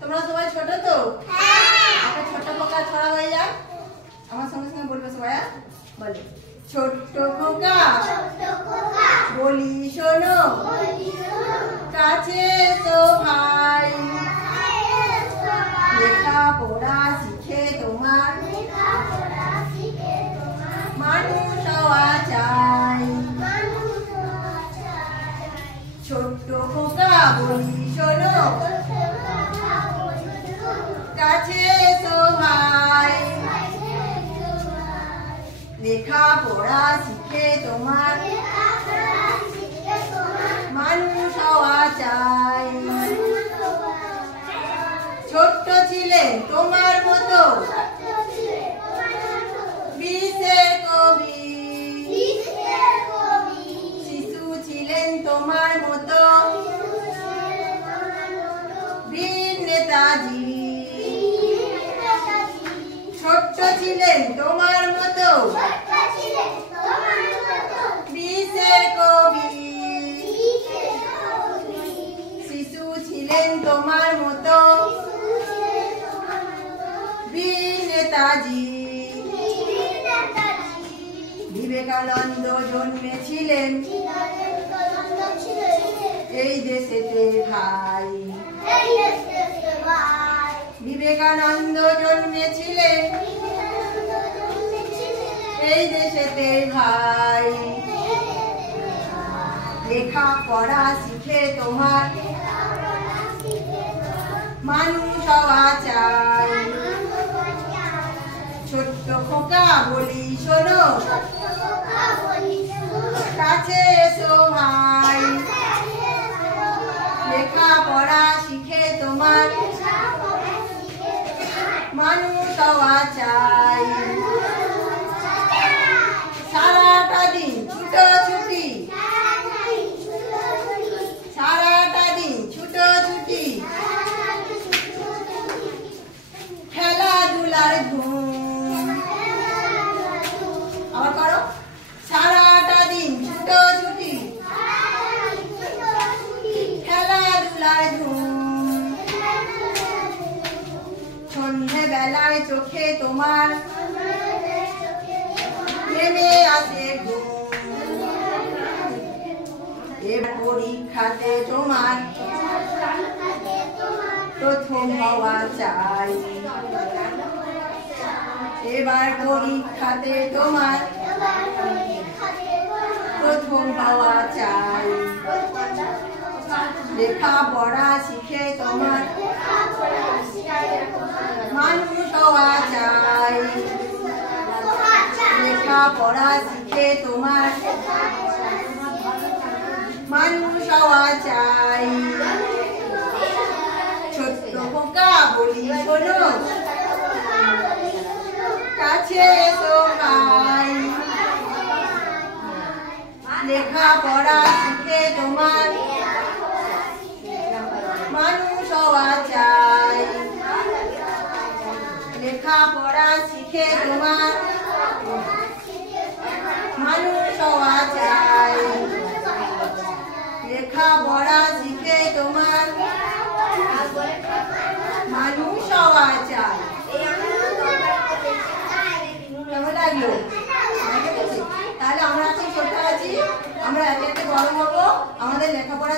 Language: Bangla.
তোমরা সবাই ছোট তো? হ্যাঁ। একটা ছোট খোকা ছড়া হয়ে যাক। আমার সঙ্গে সঙ্গে বলবে সবাই। বলে ছোট্ট খোকা বলি শোনো, কাছে এসো ভাই, লেখাপড়া শিখে তোমার মানুষ হওয়া চাই। ছোট্ট খোকা বলি শোনো, কাছে এসো ভাই, লেখাপড়া শিখে তোমার মানুষ হওয়া চাই। ছোট্ট ছিলেন তোমার মতো বিশ্বের কবি, শিশু ছিলেন তোমার মতো বীর নেতাজি। ছোট্ট ছিলেন তোমার মতো বিশ্বের কবি, শিশু ছিলেন তোমার মতো বীর নেতাজি। বিবেকানন্দ জন্মেছিলেন এই দেশেতে ভাই, বিবেকানন্দ জন্মেছিলেন এই দেশেতে ভাই, লেখাপড়া শিখে তোমার মানুষ হওয়া চাই। ছোট্ট খোকা বলি শোনো, কাছে এসো ভাই, লেখাপড়া শিখে তোমার মানুষ হওয়া চাই। সারাটা দিন ছুটোছুটি, সারাটা দিন ছুটোছুটি, খেলাধুলার ধুম। আবার করো, সারাটা দিন ছুটোছুটি, খেলাধুলার ধুম। সন্ধে বেলায় চোখে তোমার নেমে আসে ঘুম, এবার পরীক্ষাতে তোমার প্রথম হওয়া চাই। এবার পরীক্ষাতে তোমার প্রথম হওয়া চাই, লেখাপড়া শিখে তোমার মানুষ হওয়া চাই, লেখাপড়া শিখে তোমার মানুষ হওয়া চাই। ছোট্ট খোকা বলি শোনো, কাছে এসো ভাই, লেখাপড়া শিখে তোমার মানুষ হওয়া চাই, লেখাপড়া শিখে তোমার মানুষ হওয়া চাই, লেখাপড়া শিখে তোমার মানুষ হওয়া চাই। কেমন লাগলো? তাহলে আমরা এখন ছোট আছি, আমরা একে একে বড় হবো, আমাদের লেখাপড়া